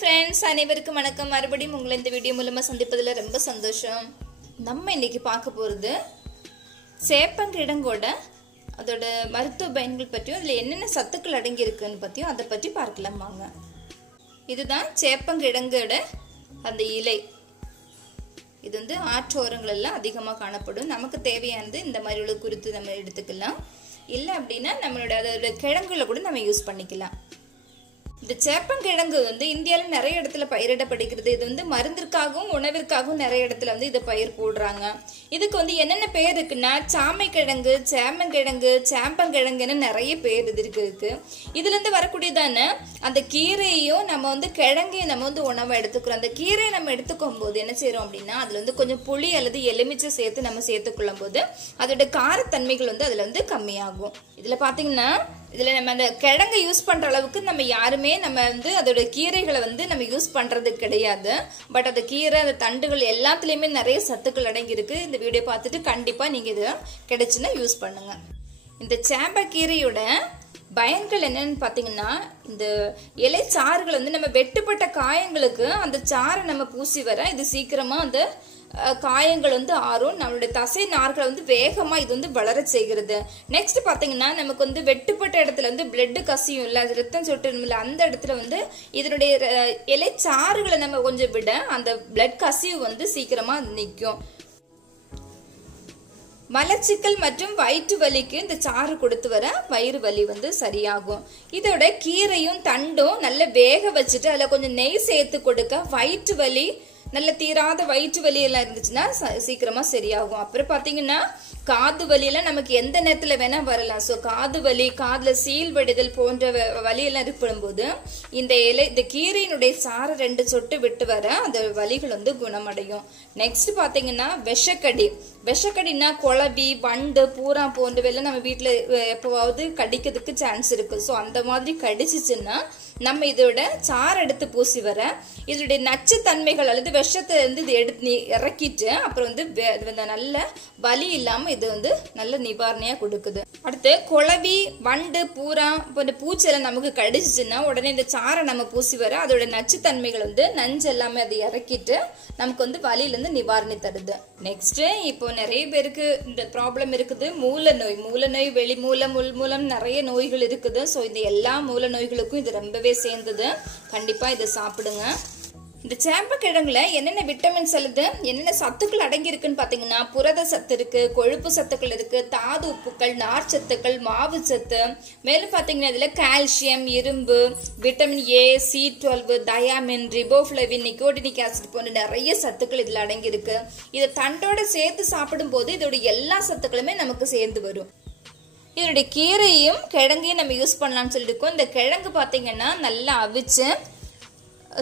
Friends, அனைவருக்கும் வணக்கம். மறுபடியும் உங்களை இந்த வீடியோ மூலமாக சந்திப்பதில் ரொம்ப சந்தோஷம். நம்ம இன்னைக்கு பார்க்க போகிறது சேப்பங்கிழங்கோட அதோட மருத்துவ பயன்கள் பற்றியும் அதில் என்னென்ன சத்துக்கள் அடங்கி இருக்குன்னு பற்றியும் அதை பற்றி பார்க்கலாம் வாங்க. இதுதான் சேப்பங்கிழங்கோட அந்த இலை. இது வந்து ஆற்றோரங்கள் எல்லாம் அதிகமாக காணப்படும். நமக்கு தேவையானது இந்த மாதிரி உள்ள குறித்து நம்ம எடுத்துக்கலாம். இல்லை அப்படின்னா நம்மளோட அதோட கிழங்குல கூட நம்ம யூஸ் பண்ணிக்கலாம். இந்த சேப்பங்கிழங்கு வந்து இந்தியாவில் நிறைய இடத்துல பயிரிடப்படுகிறது. இது வந்து மருந்திற்காகவும் உணவிற்காகவும் நிறைய இடத்துல வந்து இதை பயிர் போடுறாங்க. இதுக்கு வந்து என்னென்ன பேர் இருக்குன்னா சாமைக்கிழங்கு, சேமங்கிழங்கு, சேப்பங்கிழங்குன்னு நிறைய பேர் இது இருக்கு. இதுல இருந்து வரக்கூடியதான அந்த கீரையும் நம்ம வந்து கிழங்கையும் நம்ம வந்து உணவை எடுத்துக்கிறோம். அந்த கீரையை நம்ம எடுத்துக்கும் போது என்ன செய்யறோம் அப்படின்னா அதுல வந்து கொஞ்சம் புளி அல்லது எலுமிச்சை சேர்த்து நம்ம சேர்த்துக்கொள்ளும் போது அதோட காரத்தன்மைகள் வந்து அதுல வந்து கம்மியாகும். இதுல பாத்தீங்கன்னா இதுல நம்ம அந்த கிழங்கை யூஸ் பண்ற அளவுக்கு நம்ம யாருமே நம்ம வந்து அதோட கீரைகளை வந்து நம்ம யூஸ் பண்றது கிடையாது. பட் அந்த கீரை அந்த தண்டுகள் எல்லாத்துலயுமே நிறைய சத்துக்கள் அடங்கி இருக்கு. இந்த வீடியோ பார்த்துட்டு கண்டிப்பா நீங்க இதை கிடைச்சுன்னா யூஸ் பண்ணுங்க. இந்த சேம்பக்கீரையோட பயன்கள் என்னன்னு பாத்தீங்கன்னா இந்த இலை சாறுகள் வந்து நம்ம வெட்டுப்பட்ட காயங்களுக்கு அந்த சாறை நம்ம பூசி வர இது சீக்கிரமா அந்த காயங்கள் வந்து ஆறும். நம்மளுடைய தசை நார்களை வந்து வேகமா இது வந்து வளர செய்கிறது. நெக்ஸ்ட் பாத்தீங்கன்னா நமக்கு வந்து வெட்டுப்பட்ட இடத்துல வந்து பிளட் கசியும் இல்ல, அது ரத்தம் சொட்டு இல்ல, அந்த இடத்துல வந்து இதனுடைய இலை சாறுகளை நம்ம கொஞ்சம் விட அந்த பிளட் கசிவு வந்து சீக்கிரமா நிற்கும். மலச்சிக்கல் மற்றும் வயிற்று வலிக்கு இந்த சாறு கொடுத்து வர வயிறு வலி வந்து சரியாகும். இதோட கீரையும் தண்டும் நல்ல வேக வச்சுட்டு அதுல கொஞ்சம் நெய் சேர்த்து கொடுக்க வயிற்று வலி நல்ல தீராத வயிற்று வலி எல்லாம் இருந்துச்சுன்னா சீக்கிரமா சரியாகும். அப்புறம் பாத்தீங்கன்னா காது வலி எல்லாம் நமக்கு எந்த நேரத்துல வேணா வரலாம். சோ காது வலி, காதுல சீல் வடிதல் போன்ற வலி எல்லாம் ஏற்படும் போது இந்த கீரையினுடைய சாறு 2 சொட்டு விட்டு வர அந்த வலிகள் வந்து குணமடையும். நெக்ஸ்ட் பாத்தீங்கன்னா விஷக்கடினா குளவி, வண்டு, பூரா போன்றவெல்லாம் நம்ம வீட்டுல எப்பவாவது கடிக்கிறதுக்கு சான்ஸ் இருக்கு. ஸோ அந்த மாதிரி கடிச்சிச்சுன்னா நம்ம இதோட சாறு எடுத்து பூசி வர இதோடைய நச்சுத்தன்மைகள் அல்லது விஷத்தை வந்து இது எடுத்து இறக்கிட்டு அப்புறம் வந்து நல்ல வலி இல்லாம இது வந்து நல்ல நிவாரணையா கொடுக்குது. அடுத்து குளவி, வண்டு, பூரா போன்ற பூச்செல்லாம் நமக்கு கடிச்சிச்சுன்னா உடனே இந்த சாறை நம்ம பூசி வர அதோட நச்சுத்தன்மைகள் வந்து நஞ்சு எல்லாமே அதை இறக்கிட்டு நமக்கு வந்து வலியில இருந்து நிவாரணை தருது. நெக்ஸ்ட் இப்போ நிறைய பேருக்கு இந்த ப்ராப்ளம் இருக்குது, மூல நோய், வெளி மூலம், உள் மூலம் நிறைய நோய்கள் இருக்குது. ஸோ இந்த எல்லா மூல நோய்களுக்கும் இது ரொம்பவே சேர்ந்தது. கண்டிப்பா இதை சாப்பிடுங்க. இந்த சேம்பக்கிழங்குல என்னென்ன விட்டமின்ஸ் அல்லது என்னென்ன சத்துக்கள் அடங்கி இருக்குன்னு பாத்தீங்கன்னா புரத சத்து இருக்கு, கொழுப்பு சத்துக்கள் இருக்கு, தாது உப்புக்கள், நார் சத்துக்கள், மாவு சத்து, மேலும் பாத்தீங்கன்னா இதுல கால்சியம், இரும்பு, vitamin A, C12, thiamine, riboflavin, nicotinic acid போன்ற நிறைய சத்துக்கள் இதுல அடங்கி இருக்கு. இதை தண்டோட சேர்த்து சாப்பிடும் போது இதோட எல்லா சத்துக்களுமே நமக்கு சேர்ந்து வரும். இதனுடைய கீரையும் கிழங்கையும் நம்ம யூஸ் பண்ணலாம்னு சொல்லியிருக்கோம். இந்த கிழங்கு பாத்தீங்கன்னா நல்லா அவிச்சு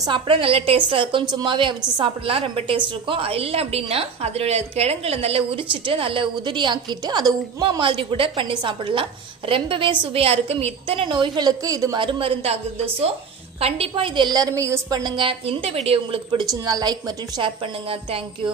சாப்பிட நல்ல டேஸ்டாக இருக்கும். சும்மாவே அவிச்சு சாப்பிடலாம், ரொம்ப டேஸ்ட் இருக்கும். இல்லை அப்படின்னா அதோட கிழங்குல நல்லா உரிச்சிட்டு நல்லா உதிரி ஆக்கிட்டு அதை உப்மா மாதிரி கூட பண்ணி சாப்பிடலாம். ரொம்பவே சுவையாக இருக்கும். இத்தனை நோய்களுக்கு இது மருந்தாகுது. ஸோ கண்டிப்பாக இது எல்லாருமே யூஸ் பண்ணுங்க. இந்த வீடியோ உங்களுக்கு பிடிச்சிருந்தா லைக் மற்றும் ஷேர் பண்ணுங்க. தேங்க்யூ.